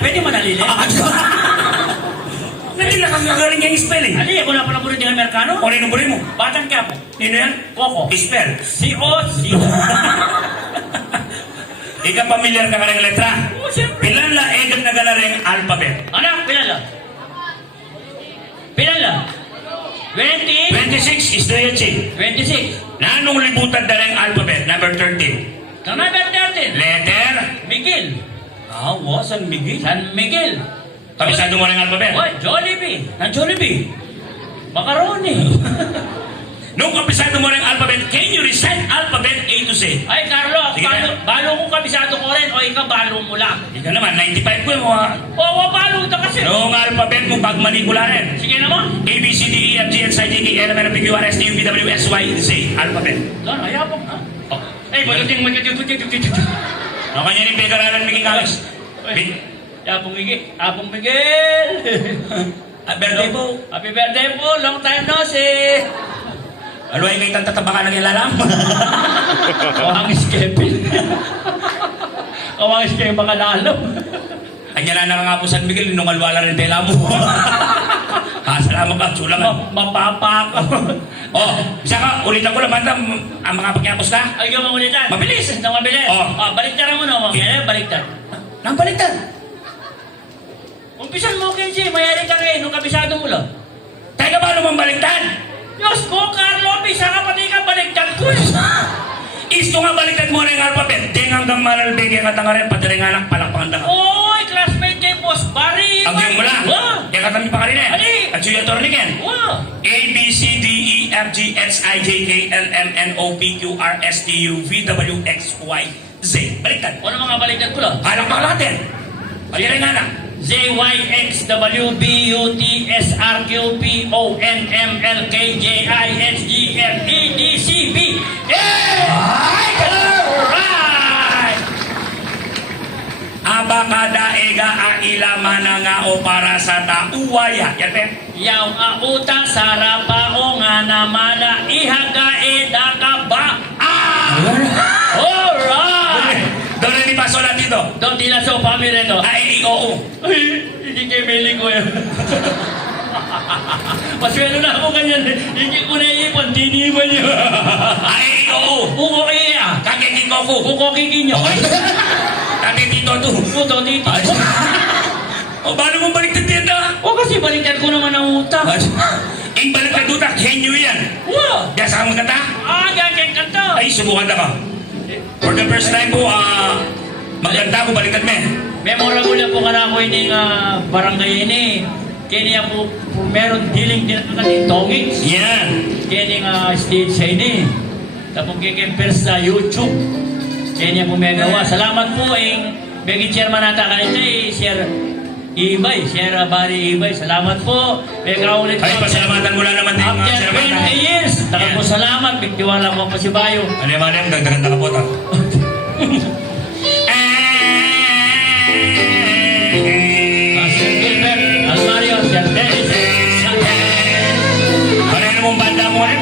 Pwede manalili. Hindi na kagagaling yung spelling. Ali, ako na pala po rin ng Amerikano. O rin mo. Batang Quiapo. Nino yan? Coco. Spell. C-O-C. Ika pamilyar ka ka ng letra. Oo, siyempre. Pilan la egam na gana rin alphabet. Anak, pilala. Pilala. 20. 26 is the yachi. 26. Na anong libutan na rin alphabet? Number 13. Number 13. Letter. Miguel. San Miguel. San Miguel. Kabisado mo rin alphabet. Oy, Jollibee. Ang Jollibee. Macaroni. Nung kabisado mo rin alphabet, can you recite alphabet A to Z? Ay, Carlo, Sige balo ko kabisado ko rin o ikaw balo mo lang. Ika naman, 95 ko mo ha. Oo, balo ito kasi. Nung alphabet mo, pag manipula rin. Sige naman. A, B, C, D, E, F, G, H, I, J, K, L, M, N, P, Q, R, S, T, U, V, W, X, Y, Z. Alphabet. Doon, ayapang ha. Oh. Ay, magating. Ang kanya rin pinag-aralan Miking Alex. Apong Miguel. Birthday po. Happy birthday po. Long time no see. Ano ay kayo tatabakan ng ilalam? Kawangis Kevin. Kawangis kayo mga lalo. Kanya na nga po San Miguel, nung alwala rin tela mo. Salamat ka, sulang. Mapapa ka. Isa ka, ulitan ko naman ang mga pagkapos ka. Ay, yung ulitan. Mabilis. Nang mabilis. Baliktaran mo na. Baliktad. Nang baliktad. Umpisan mo, Kenji. Mayari ka kayo nung kabisado mo lang. Teka ba naman baliktad? Diyos ko, Carlo, bisa ka pati ka baliktad ko. Isto nga baliktad mo rin ang alphabet. Ding hanggang malalbigay nga tanga rin, pati rin nga lang palakpakan ka. Oy, classmate kay Boss Barry. Ang yung mula. Kaya katabi pa ka rin eh. Ali. At siya torniken. A, B, C, D, E, F, G, H, I, J, K, L, M, N, O, P, Q, R, S, T, U, V, W, X, Y, Z. Baliktad. Ano mga baliktad ko lang? Palakpakan natin. Pati rin nga lang. ZYXWBUTSRQPONMLKJIHGFEDCB. Ay! Alright! Abakada ega a ilamana nga o para sa tauwaya. Yan, Ben. Yaw auta sarapa o nga namana ihaga edaka ba. Alright! Doon rin ipaso natin dito. Doon tila so family to. Ay, oo. Ay, hindi kayo mailing ko yan. Paswelo na ako ganyan. Hindi ko naiipon, tiniman niyo. Ay, oo. Kuko iya. Kakikin ko ko. Kuko kikinyo. Kati dito to. Kuto dito. O, paano mo baliktad dito? O kasi baliktad ko naman ang utang. Ing baliktad dito, henyo yan. Wow! Biasa ka magkata? Ganyan kanto. Ay, subukan na ka. For the first time po, maganda ko baliktad me. Memorable po ka na ako ini nga barangay ini. Kaya po meron dealing din ako ni Tongix. Yan. Kaya nga stage sa ini. Tapos kikimper sa YouTube. Kaya po may gawa. Salamat po Bagi chairman nata kanito Sir Ibay, Sir Barry Ibay. Salamat po. May kaulit Ay, pasalamatan mo lang naman din mga after sir. 20 years. Taka po salamat. Bigtiwala mo po si Bayo. Ano yung mga gaganda ka po ta? Sir Gilbert, Almario, Sir Dennis, Pareho mong banda mo rin.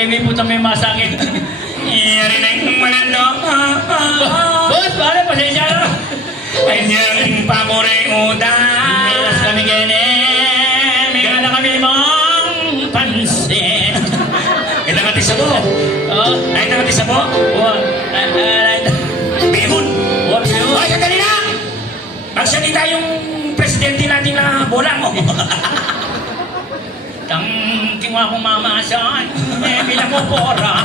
Kaya po may masakit. Iyari na yung malando. Boss, pare, pasensya na. Kanyang pamore udan. Milas kami gene. May gana kami mong pansin. Kita ka tisabo. Ay, kita ka tisabo. Bihon. Ay, kadali na. Magsalita yung presidente natin na bola mo. Tangking akong mamasan. Bilang mo pora.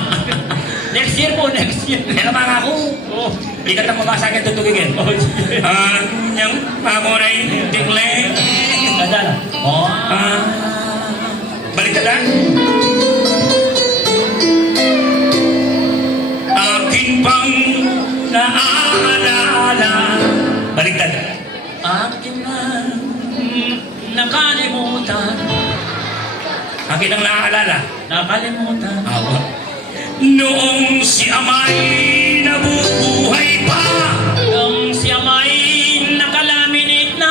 Next year po, next year. Ano mga ako? Ikat ang mabasa akin tutugigin. Kanyang pamore tikle. Kadala. Balik ka lang. Akin pang naaalala. Baliktad. Akin man nakalimutan. Akin ang naaalala. Nakalimutan. Awa. Noong si Amay nabubuhay pa. Nung siya may nakalaminate na.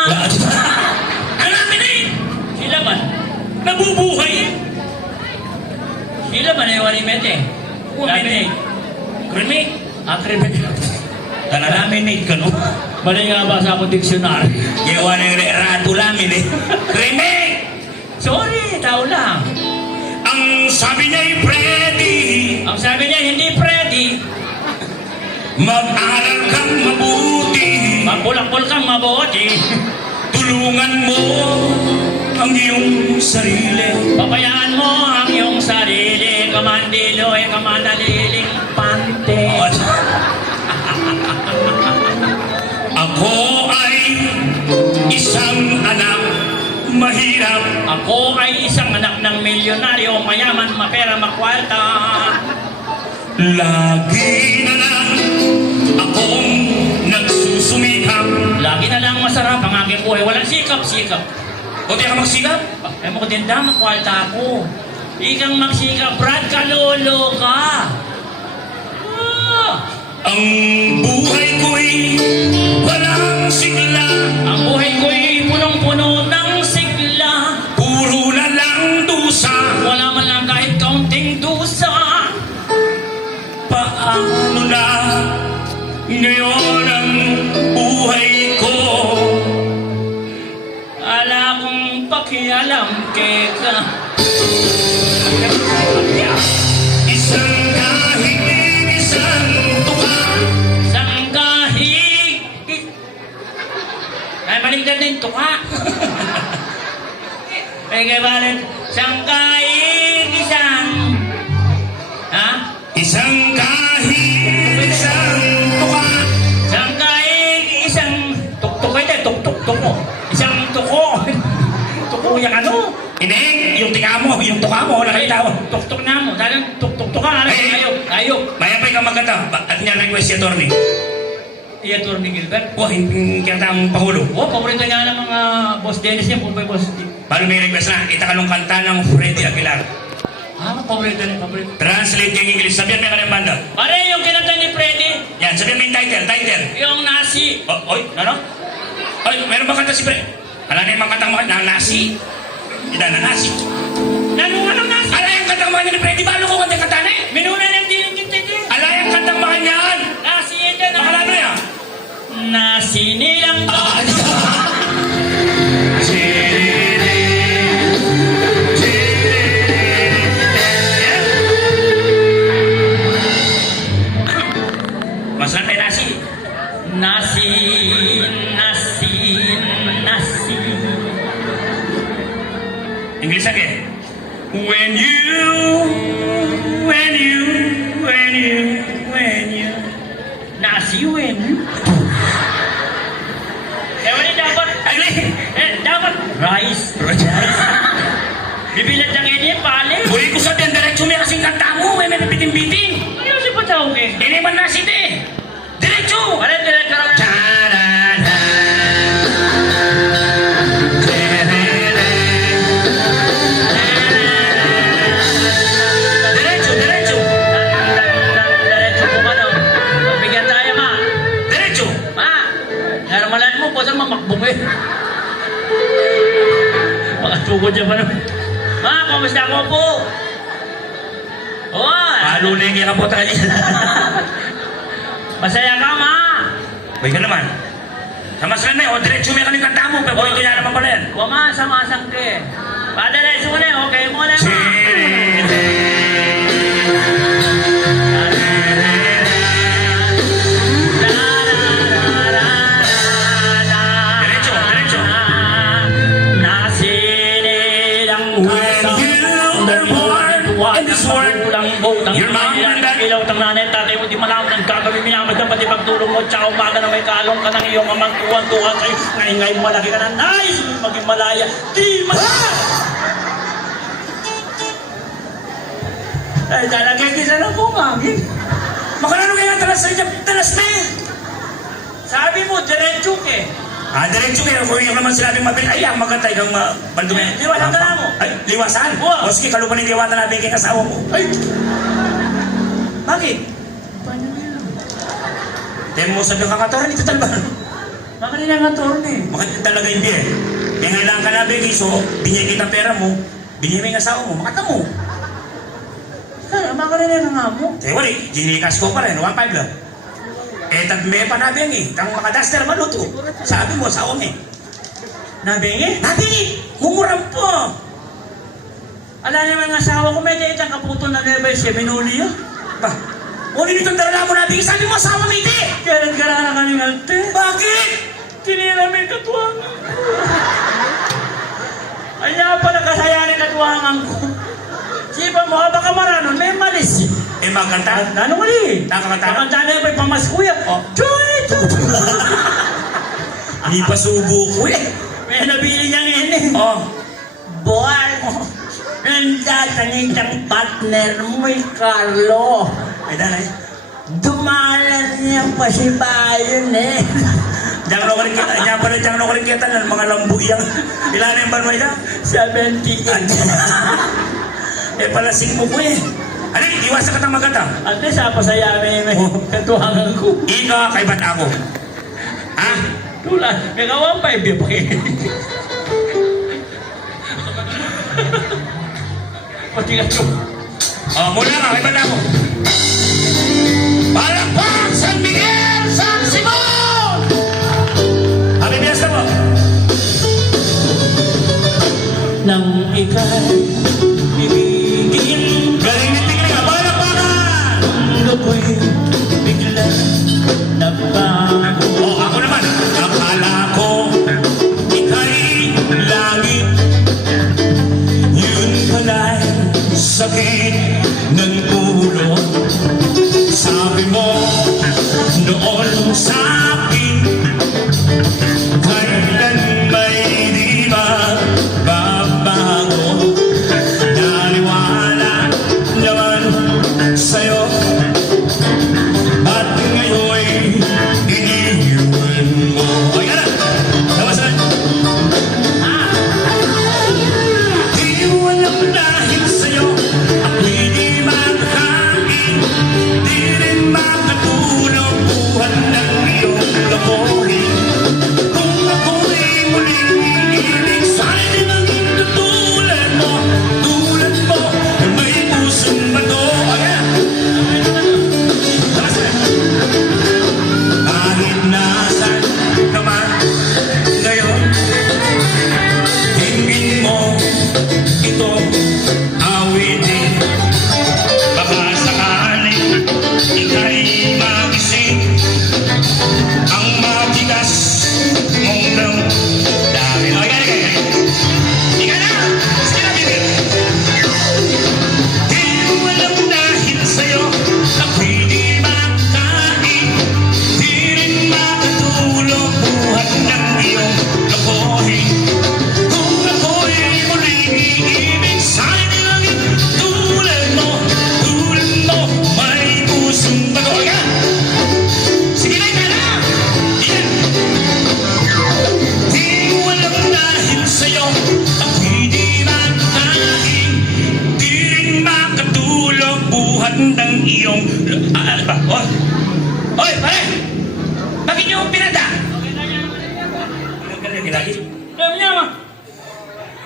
Alaminate! Sila ba? Nabubuhay! Sila ba na yung alimete? Laminate. Cremate? Akribet. Laminate ka, no? Mali nga ba sa ako diksyonary? Yawa na yung rato laminate. Cremate! Sorry, tao lang. Ang sabi niya'y Freddy, Ang sabi niya, hindi Freddy. mag-aral kang mabuti. Magbulak-bul kang mabuti. Tulungan mo ang iyong sarili. Papayaan mo ang iyong sarili. Kamandilo ay kamanaliling pante. Ako ay isang anak mahirap. Ako ay isang anak ng milyonaryo, mayaman, mapera, makwalta. Lagi na lang akong nagsusumikap. Lagi na lang masarap ang aking buhay. Walang sikap-sikap. O di ka magsikap? Ay mo ko tinda, makwalta ako. Ikang magsikap, Brad, kalolo ka. Ah, Ang buhay ko'y walang sigla. ang buhay ko'y punong-puno ng sigla. Puro na lang dusa. Wala man lang kahit kaunting dusa. Paano na ngayon ang buhay ko? Ala kong pakialam keka. Isang kahig, isang tuka. Isang kahig. Ay, baligtad din tuka. Ay, kaya balit. Isang kahig, isang... Ha? Isang kahig, isang tuka. Isang kahig, isang... Tuktok ito, tuktok mo. Isang tuko. Tuko yung ano? Hindi, yung tika mo, yung tuka mo, nakita mo. Tuktok na mo. Dahil tuktok ka. Ayok. Mayapay ka magkata, at niya request si attorney. Iya, Atty. Gilbert. Wah, hindi kaya tayong pahulo. Oh, paborito nga ng mga boss Dennis niya. Pumay boss. Paano may request na? Itakalong kanta ng Freddy Aguilar. Paborito niya, paborito. Translate yung English. Sabihan mo yung kanyang banda. Pare, yung kinanta ni Freddy, Yan, sabihan mo yung title. yung nasi. Oh, oy, ano? Oy, meron ba kanta si Freddy? Ala na yung mga kantang mga na nasi. Hindi na nasi. Nanunga ng nasi. Ala yung kantang mga ni Freddy. Paano ko kanta kanta na eh? Minuna ng diling kita din. Ala yung kantang mga niyan. Nasi ito na. Nakala ano yan? Nasi nilang Masarap yung nasi. Nasi. English again. When you Nasi when you. Wala dapat. Dapat. Rice. Bibilat lang ini, pali. Uy, ko sabihan, diretso may kasing kanta mo. May biting-biting. Ano si Pataw eh? Hindi man nasi de. Diretso. Pare, diretso lang. Diretso. Diretso po ba no? Pagbigyan tayo, ma. Diretso. Ma, naramalan mo po sa mamakbong eh. Makatugod siya pa naman. Ma, kamusta ko po? Oh, Palo na yung ikapot tayo. masaya ka, ma. Uy ka naman. Samaslan na o diretso may kaming kanta mo. Pero ito na naman pala yan. Huwag ma, samasang ka eh. Padiretso mo na eh, okay mo na, ma. Diretso. Nasinilang in this world, your mom and dad, ilaw tang nanay, tatay mo, di malaman ang gagawin, minamad ang pati pagtulong mo, tsaka umaga na may kalong ka ng iyong amang tuwan-tuwan sa'yo, ngay-ngay malaki ka na, nice, maging malaya, di malaya! Ay, talaga, kisa na bumangin. makalano kaya talas na yan? Talas na yan. Sabi mo, diretso eh. Diretso kayo. Kung yung naman sinabing mabilis, ay, ang maganda yung bandumen. Liwasan ka na mo. Ay, liwasan? Oo. O sige, kalupan yung liwatan natin kay kasawa mo. Ay! Bakit? Dahil mo sabi ka katoran, ito talaga. Makanina nga torne. Makita talaga hindi eh. Kaya ngailangan ka na bigay, so binigay kita pera mo, binigay mo yung asawa mo, makata mo. Kaya makanina nga mo. Kaya wali, ginikas ko pa rin, 1.5 lang. Eh, tagme pa nabi yan eh. Kang makadaster maluto. Sabi mo, asawa mo eh. Nabingi? Nabi, mumuram po. Ala naman ang asawa ko, may kaya kaputo na level 7 uli yun. Ba, uli nitong darala mo nabi, sabi mo, asawa mo hindi. Kailan ka na kaming alte? Bakit? Tinira may katuwangan ko. Kaya pala kasayanin katuwangan ko. Sipa mo, baka maranon, may malis. Eh, magkanta? Ano mali? Nakakanta? Nakakanta na yung may pamaskuya. Oh. Choy! Hindi pa subo ko eh. May nabili niyang ini. Oh. Boy! Nandatanitang partner mo, Carlo. Ay, danay. Dumalan niya pa si Bayon eh. Diyan ko rin kita, diyan pala diyan ko rin kita ng mga lambu yan. Ilan na yung banway na? 78. Eh, palasing mo ko eh. Ano, iwasan ka tang maganda. At least, pasayami may katuhangan ko. Ika, kay ba't ako? Ha? Tula, may kawang 5 yun pa Pati ka ito. Oh, mula ka, kay ba't ako? Palakpak! San Miguel! San Simon! Happy Fiesta po! Nang ika'y ibigin, Galing niting ka, palakpakan! mundo ko'y bigla nagbago. Oh, ako naman. Akala ko, ika'y langit. Yun pala'y sakit ng ulo. Sabi mo noon sa akin, kailan may di ba babago? Naniwala naman sa'yo, at ngayon'y iniwan mo. Ay, ano? Nawasan? Di walang dahil sa'yo, ako'y di makakain. Di rin makatulog buhat ng iyong kaporin. Kung ako'y muling iibig, sa'yo'y maging katulad mo. Tulad mo, na may pusong bato. Ayan! Nawasan? Kahit nasan naman ngayon, hingin mo ito awitin. Baka sakaling ika'y magising, ang matigas mong damdamin. Okay. Ika na! Sige na, bibig! Di walang dahil sa'yo, ako'y di makain. Di rin makatulog buhat ng iyong lokohin. Kung ako'y muling iibig, sa'yo'y langit tulad mo, may pusong bago. Ka! Sige na, ika na! Yan! Di walang dahil sa'yo, ako'y di makain. Di rin makatulog buhat ng iyong... Ano ba? Oy! Oy, pare! Bakit niyo pinada? Lagi? Sabi niya ma,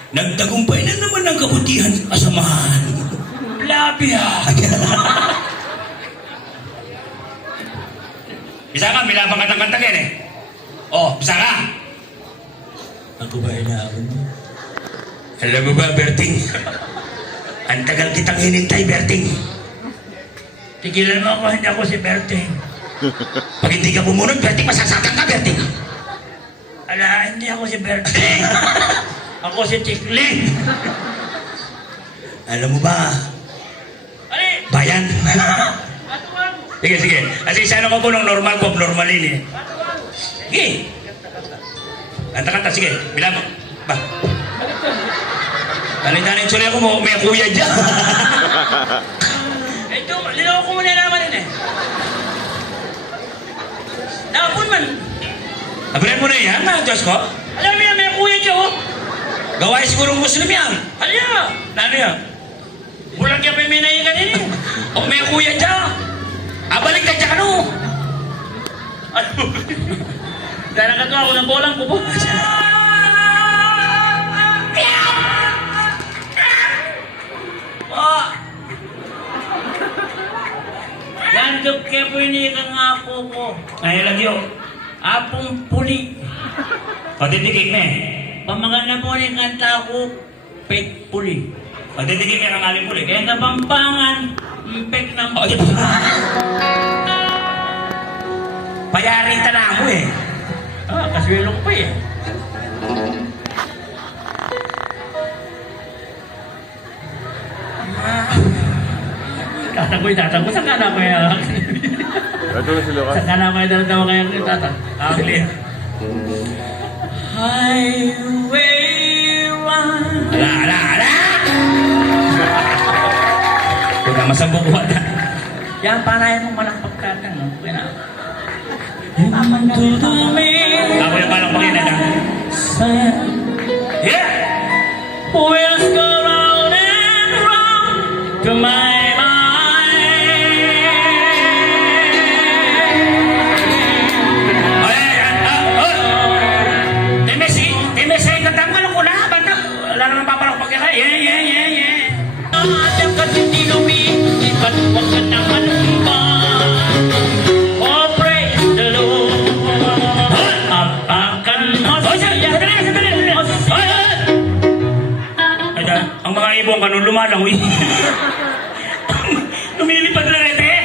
Nagtagumpay na naman ang kabutihan sa kasamahan. labi ha. Bisa ka, milabang kantang-kantang yan eh. Oh, bisa ka. Ako ba inaawin mo? Alam mo ba, Berting? Ang tagal kitang hinintay, Berting. Tigilan mo ako, hindi ako si Berting. Pag hindi ka bumunod, Berting, masasaktan ka, Berting. Ala, hindi ako si Berting. Ako si Tikling. Alam mo ba, Ali! bayan? Atuan! Sige, sige. Kasi sana ko po ng normal ko, normalin eh. Sige. Kanta-kanta, sige. Bilang mo. Ba? Tanin-tanin tuloy ako mo, may kuya dyan. Ito, linaw ko muna naman yun eh. Napon man. Abrin mo na yan, mga Diyos ko. Alam mo yan, may kuya dyan, oh. Gawain siguro Muslim yan. Hala! Ano yan? Bulag ka pa yung minay kanina. O may kuya dyan. Abalik ka dyan, ano? Ano? Dahil nakagawa ko ng bolang ko po. Oh! Landok kayo po ini kang apo ko. Ay, lagyo. Apong puli. Patitikik na eh. Pamagana po ni kanta ko, pek puli. Patitikik na ng aling puli. Kaya kabampangan, pek ng O, dito. Payaring tala mo eh. Ah, kaswelo ko pa eh. Tatang ko, sa kanan ko yan. Ito na si Lucas. Sa kanan ko yan, dalawa kaya ko yung tatang. Ah, clear. Highway one. Ala! Huwag na masabukuhan na. Yan, para yan mong malang pagkatang. No? Kaya na. Tudumi Ako yung palang pakina na. sa Yeah! wheels go round and round to my mind. Timesi, katangan ko na. Bata, wala naman papalak pakina. Yeah. Adam ka hindi lumipat, huwag ka nang manumba. Oh, praise the Lord. Apakan mo siya. Ang mga ibong kanong lumalangoy. Lumilipad na rin eh.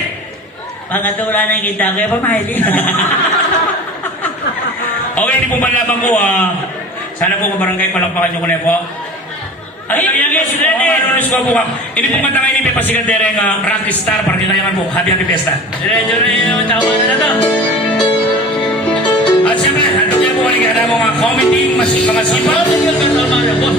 Pagkatula na kita, kaya pamahili. Okay, hindi po malabang ko sana po mabarangay palakpakan nyo ko na po. Ay, yes, ready. Ini po matangay ni Pepa Sigadere ng rock star para kinayangan po. Happy Fiesta. Diretso na yung tawanan na to. At siyempre, hantong niya po kaligada mo mga comedy, mga sipa. Boss,